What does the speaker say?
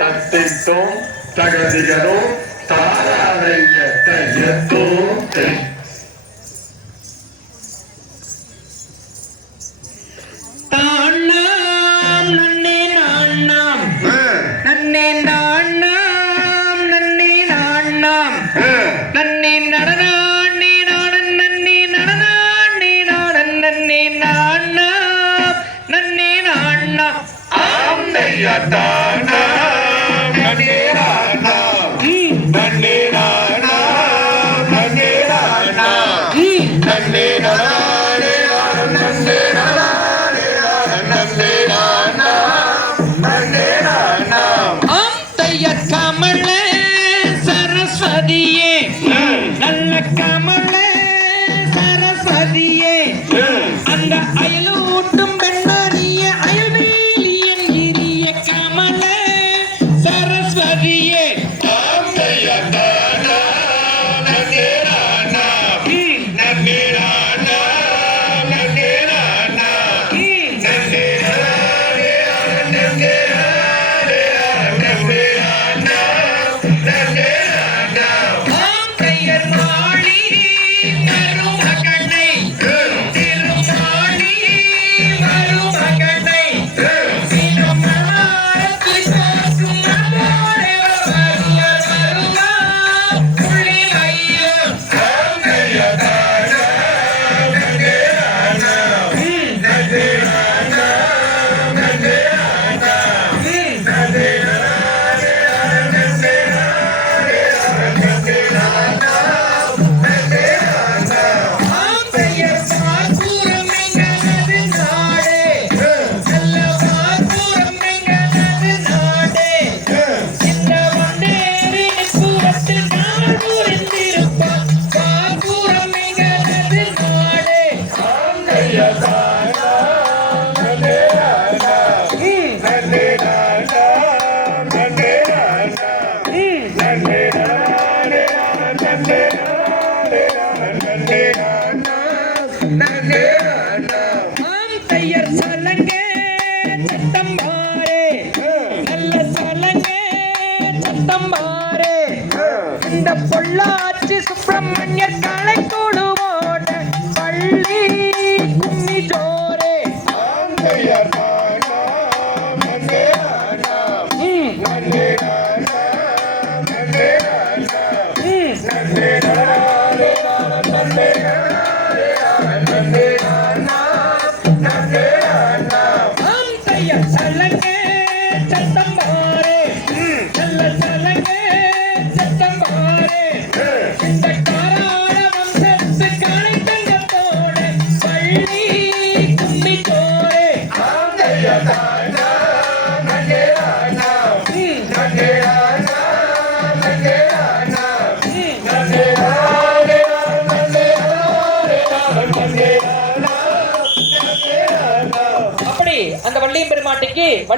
தத்தித்தோம் தகதிகளோ தாராதைய தையத்தோ தை சரஸ்வதியே. நல்ல கமல சரஸ்வதியே. அந்த அயலூட்டும் ஆம் தையர் சலங்கே. சட்டம் பாரே நல்ல சலங்கே. இந்த பொள்ளாச்சி சுப்பிரமணியர் கலை கொடுவோட சலங்கே சட்டம் பாரே. நல்ல சலங்கே சட்டம் பாரே. இந்த காராள வம்சத்து காளை தங்கத்தோட பள்ளி கும்மி ஜோரே ம், அப்படி அந்த வள்ளியம் பெருமாட்டிக்கு